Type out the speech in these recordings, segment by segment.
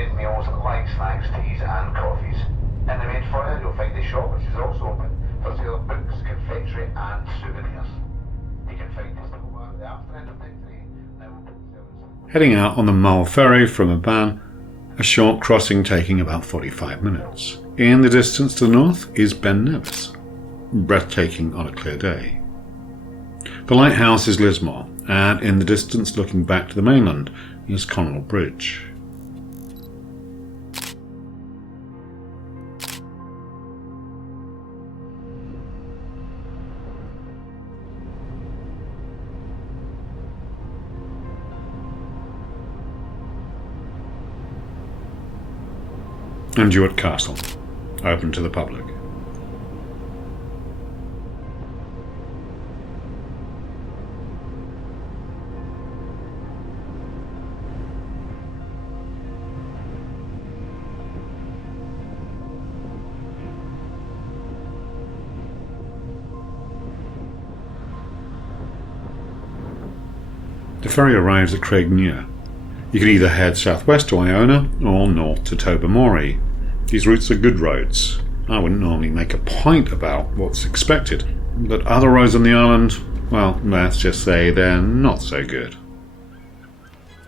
ready-made meals, light snacks, teas and coffees. In the main foyer you'll find the shop, which is also open for sale of books, confectionery and souvenirs. You can find this over at the after end of Deck 3. Heading out on the Mull ferry from Aban, a short crossing taking about 45 minutes. In the distance to the north is Ben Nevis, breathtaking on a clear day. The lighthouse is Lismore, and in the distance looking back to the mainland is Connaught Bridge. And Duart Castle, open to the public. The ferry arrives at Craignure. You can either head southwest to Iona or north to Tobermory. These routes are good roads. I wouldn't normally make a point about what's expected, but other roads on the island, well, let's just say they're not so good.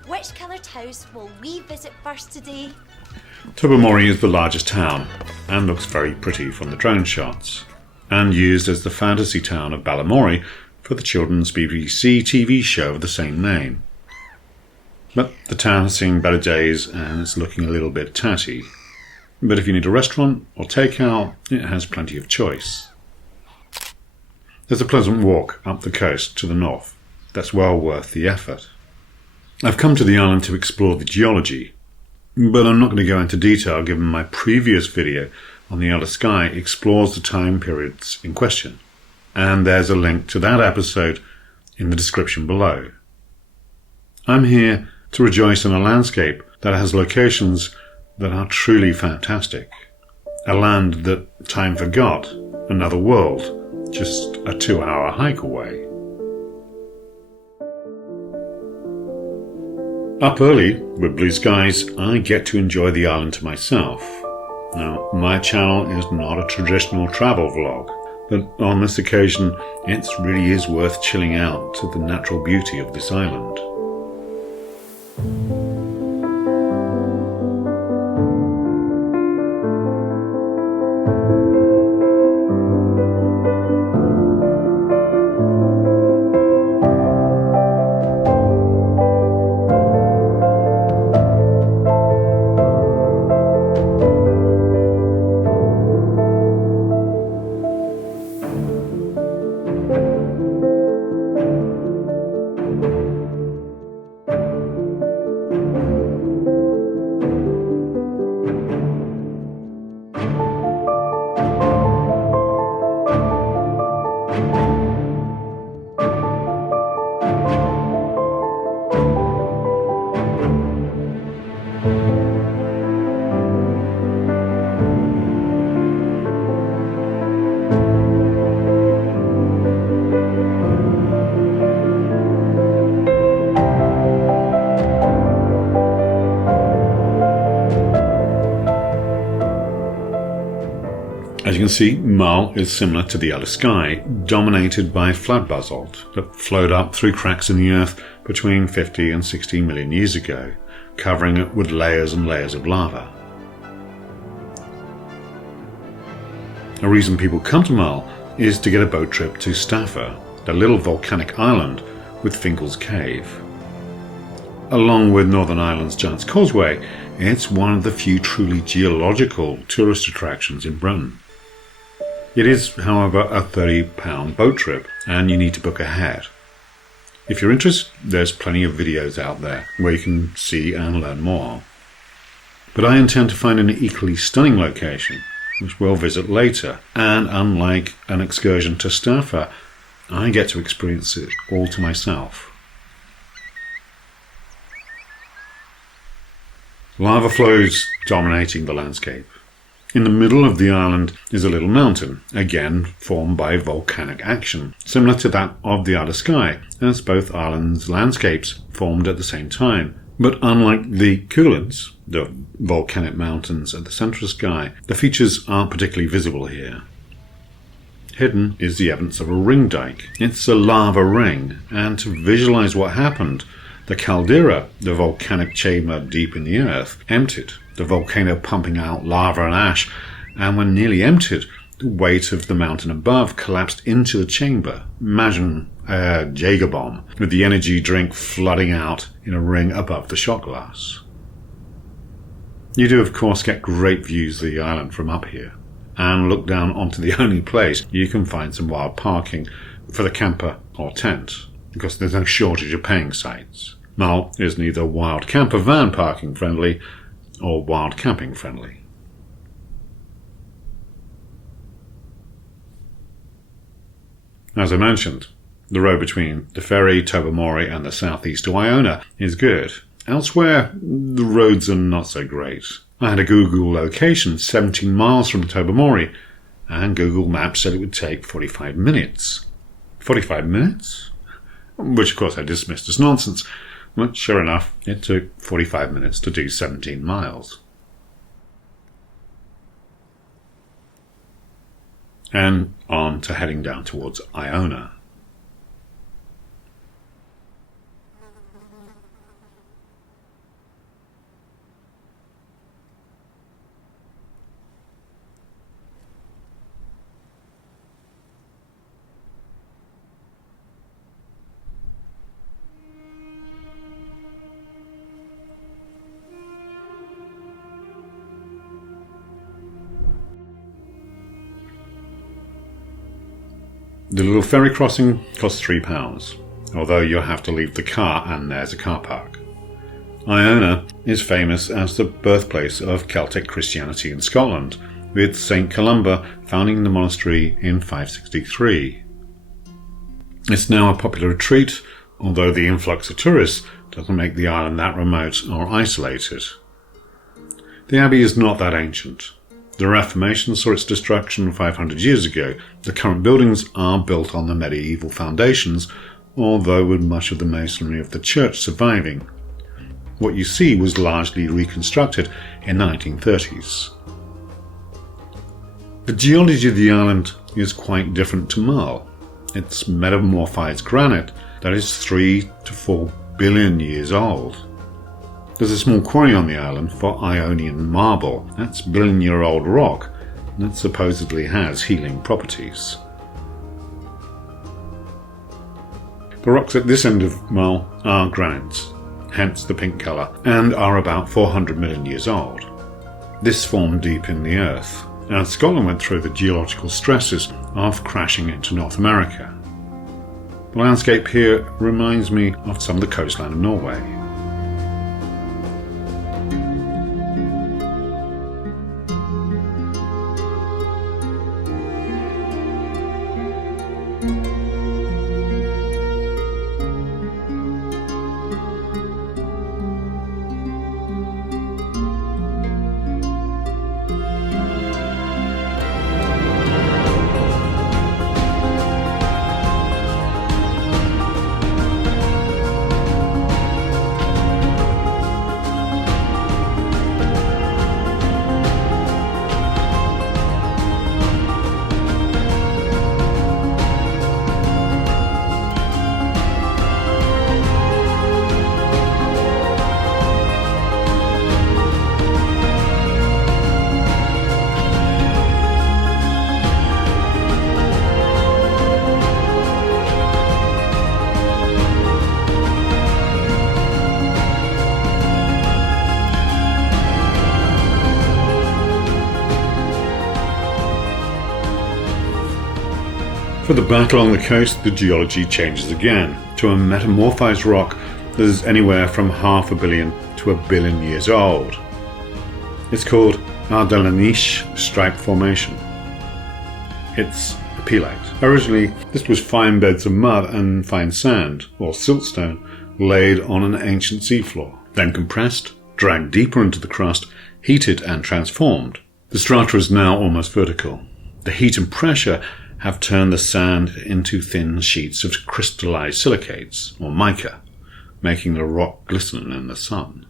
Which coloured house will we visit first today? Tobermory is the largest town and looks very pretty from the drone shots, and used as the fantasy town of Balamory for the children's BBC TV show of the same name. But the town has seen better days and it's looking a little bit tatty. But if you need a restaurant or takeout, it has plenty of choice. There's a pleasant walk up the coast to the north that's well worth the effort. I've come to the island to explore the geology, but I'm not going to go into detail given my previous video on the Isle of Skye explores the time periods in question, and there's a link to that episode in the description below. I'm here to rejoice in a landscape that has locations that are truly fantastic. A land that time forgot, another world, just a 2-hour hike away. Up early, with blue skies, I get to enjoy the island to myself. Now, my channel is not a traditional travel vlog, but on this occasion, it really is worth chilling out to the natural beauty of this island. As you can see, Mull is similar to the Isle of Skye, dominated by flood basalt that flowed up through cracks in the earth between 50 and 60 million years ago, covering it with layers and layers of lava. A reason people come to Mull is to get a boat trip to Staffa, the little volcanic island with Finkel's Cave. Along with Northern Ireland's Giant's Causeway, it's one of the few truly geological tourist attractions in Britain. It is, however, a £30 boat trip, and you need to book ahead. If you're interested, there's plenty of videos out there where you can see and learn more. But I intend to find an equally stunning location, which we'll visit later, and unlike an excursion to Staffa, I get to experience it all to myself. Lava flows dominating the landscape. In the middle of the island is a little mountain, again formed by volcanic action, similar to that of the Isle of Skye, as both islands' landscapes formed at the same time, But unlike the Kulins, the volcanic mountains at the centre of Skye, the features aren't particularly visible here. Hidden is the evidence of a ring dike. It's a lava ring, and to visualise what happened, the caldera, the volcanic chamber deep in the earth, emptied, the volcano pumping out lava and ash, and when nearly emptied, the weight of the mountain above collapsed into the chamber. Imagine a Jaeger bomb, with the energy drink flooding out in a ring above the shot glass. You do, of course, get great views of the island from up here, and look down onto the only place you can find some wild parking for the camper or tent, because there's no shortage of paying sites. Mull is neither wild camper van parking friendly or wild camping friendly. As I mentioned, the road between the ferry, Tobermory and the southeast to Iona is good. Elsewhere, the roads are not so great. I had a Google location 17 miles from Tobermory, and Google Maps said it would take 45 minutes. 45 minutes? Which of course I dismissed as nonsense, but sure enough, it took 45 minutes to do 17 miles. And on to heading down towards Iona. The little ferry crossing costs £3, although you'll have to leave the car and there's a car park. Iona is famous as the birthplace of Celtic Christianity in Scotland, with St Columba founding the monastery in 563. It's now a popular retreat, although the influx of tourists doesn't make the island that remote or isolated. The abbey is not that ancient. The Reformation saw its destruction 500 years ago. The current buildings are built on the medieval foundations, although with much of the masonry of the church surviving. What you see was largely reconstructed in the 1930s. The geology of the island is quite different to Mull. It's metamorphized granite that is 3 to 4 billion years old. There's a small quarry on the island for Ionian marble. That's billion-year-old rock that supposedly has healing properties. The rocks at this end of Mull are granites, hence the pink colour, and are about 400 million years old. This formed deep in the earth, as Scotland went through the geological stresses of crashing into North America. The landscape here reminds me of some of the coastline of Norway. For the battle along the coast, the geology changes again to a metamorphized rock that is anywhere from 500 million to 1 billion years old. It's called Ardellanish Stripe Formation. It's a peelite. Originally, this was fine beds of mud and fine sand, or siltstone, laid on an ancient seafloor, then compressed, dragged deeper into the crust, heated and transformed. The strata is now almost vertical. The heat and pressure have turned the sand into thin sheets of crystallized silicates, or mica. making the rock glisten in the sun.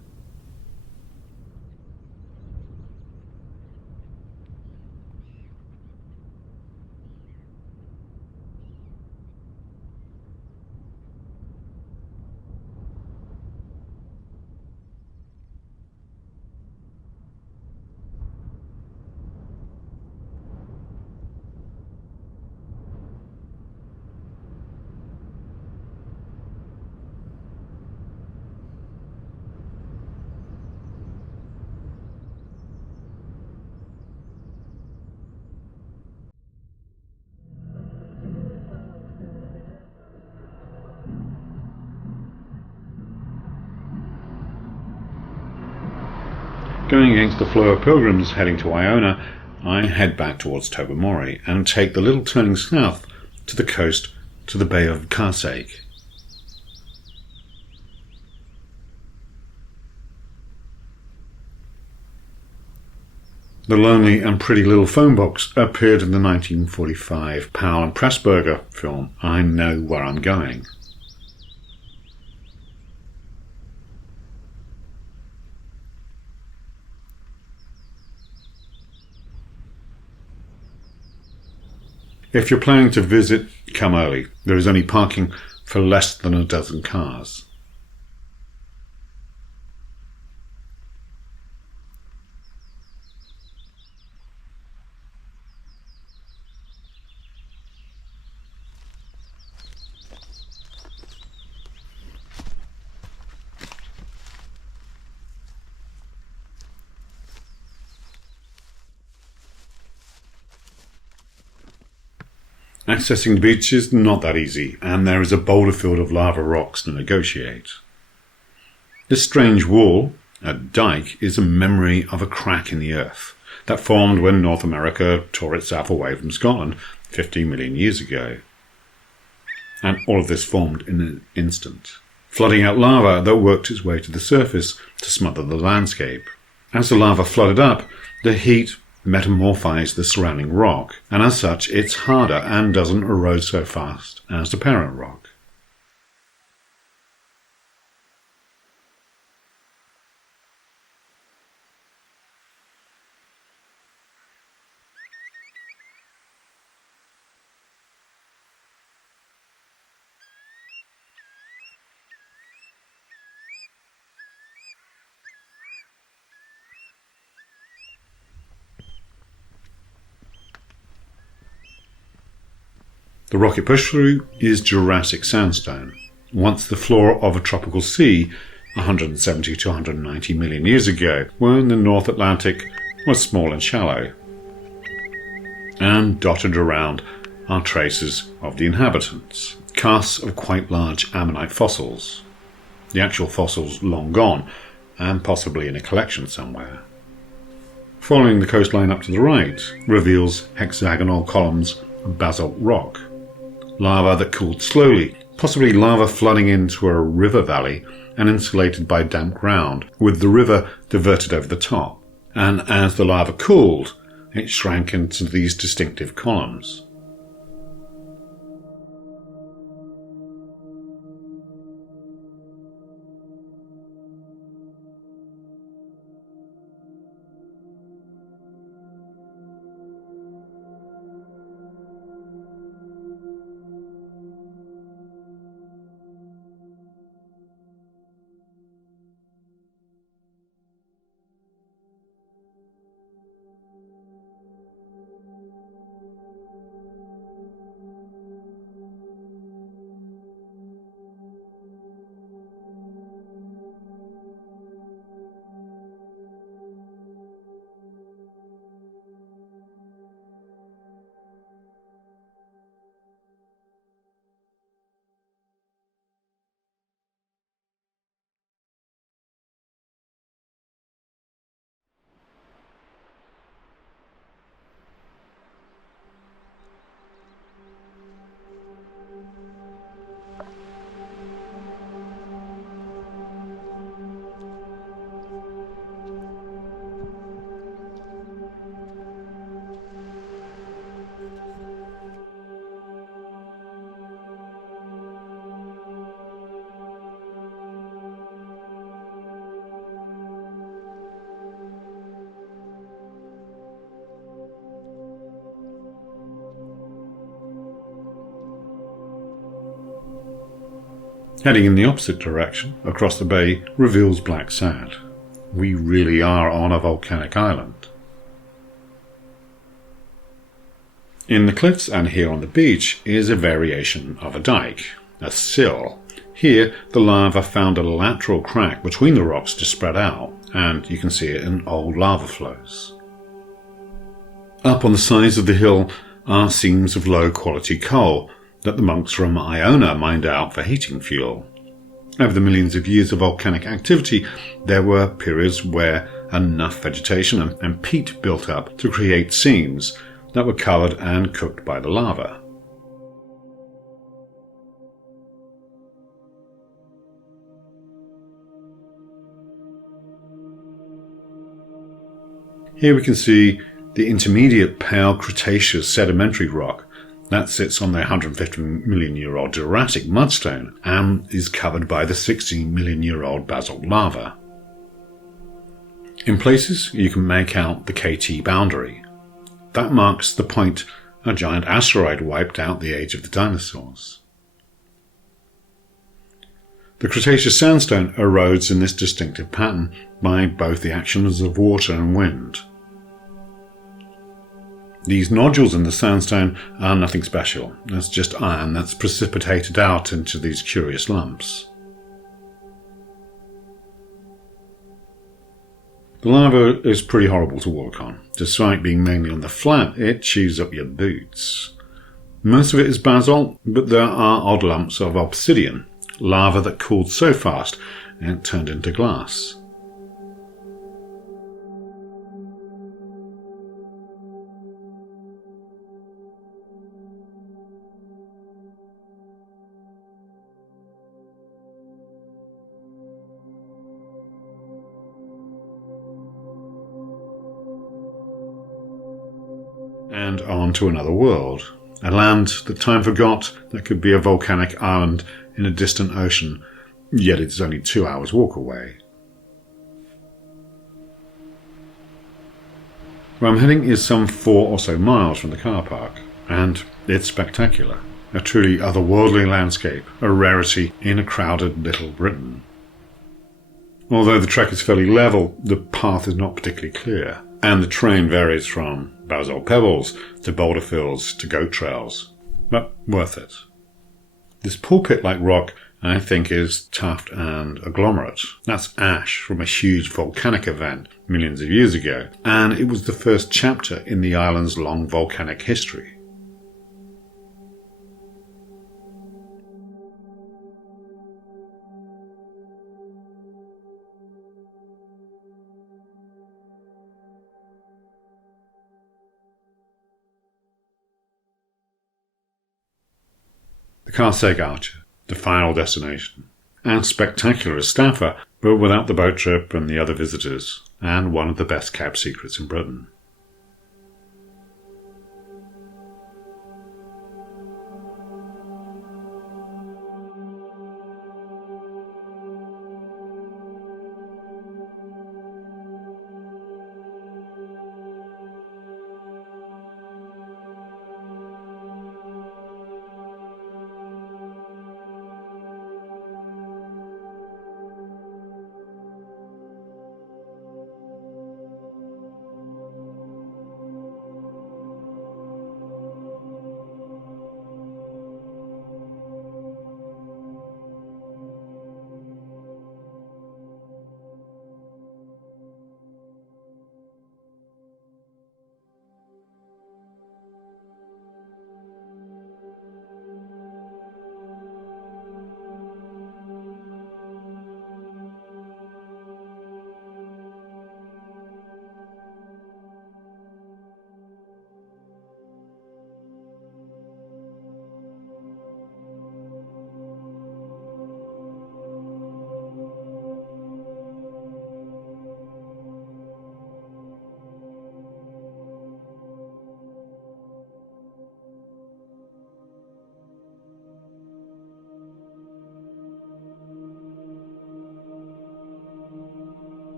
Going against the flow of pilgrims heading to Iona, I head back towards Tobermory and take the little turning south to the coast to the Bay of Skye. The lonely and pretty little phone box appeared in the 1945 Powell and Pressburger film I Know Where I'm Going. If you're planning to visit, come early. There is only parking for less than a dozen cars. Accessing the beach is not that easy, and there is a boulder field of lava rocks to negotiate. This strange wall, a dike, is a memory of a crack in the earth that formed when North America tore itself away from Scotland 15 million years ago. And all of this formed in an instant, flooding out lava that worked its way to the surface to smother the landscape. As the lava flooded up, the heat metamorphized the surrounding rock, and as such it's harder and doesn't erode so fast as the parent rock. The rock it pushed through is Jurassic sandstone, once the floor of a tropical sea 170 to 190 million years ago, when the North Atlantic was small and shallow. And dotted around are traces of the inhabitants, casts of quite large ammonite fossils, the actual fossils long gone and possibly in a collection somewhere. Following the coastline up to the right reveals hexagonal columns of basalt rock, lava that cooled slowly, possibly lava flooding into a river valley and insulated by damp ground, with the river diverted over the top. And as the lava cooled, it shrank into these distinctive columns. Heading in the opposite direction, across the bay, reveals black sand. We really are on a volcanic island. In the cliffs and here on the beach is a variation of a dike, a sill. Here, the lava found a lateral crack between the rocks to spread out, and you can see it in old lava flows. Up on the sides of the hill are seams of low-quality coal that the monks from Iona mined out for heating fuel. Over the millions of years of volcanic activity, there were periods where enough vegetation and peat built up to create seams that were coloured and cooked by the lava. Here we can see the intermediate pale Cretaceous sedimentary rock that sits on the 150 million year old Jurassic mudstone and is covered by the 16 million year old basalt lava. In places you can make out the KT boundary. That marks the point a giant asteroid wiped out the age of the dinosaurs. The Cretaceous sandstone erodes in this distinctive pattern by both the actions of water and wind. These nodules in the sandstone are nothing special. It's just iron that's precipitated out into these curious lumps. The lava is pretty horrible to walk on. Despite being mainly on the flat, it chews up your boots. Most of it is basalt, but there are odd lumps of obsidian, lava that cooled so fast it turned into glass. And on to another world, a land that time forgot that could be a volcanic island in a distant ocean, yet it's only 2 hours walk away. Where I'm heading is some 4 or so miles from the car park, and it's spectacular. A truly otherworldly landscape, a rarity in a crowded Little Britain. Although the trek is fairly level, the path is not particularly clear, and the terrain varies from basalt pebbles to boulder fields to goat trails, but worth it. This pulpit-like rock, I think, is tuft and agglomerate. That's ash from a huge volcanic event millions of years ago, and it was the first chapter in the island's long volcanic history. The Karseg Archer, the final destination, and spectacular as Staffa, but without the boat trip and the other visitors, and one of the best kept secrets in Britain.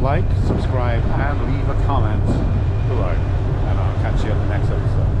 like, subscribe and leave a comment below, and I'll catch you on the next episode.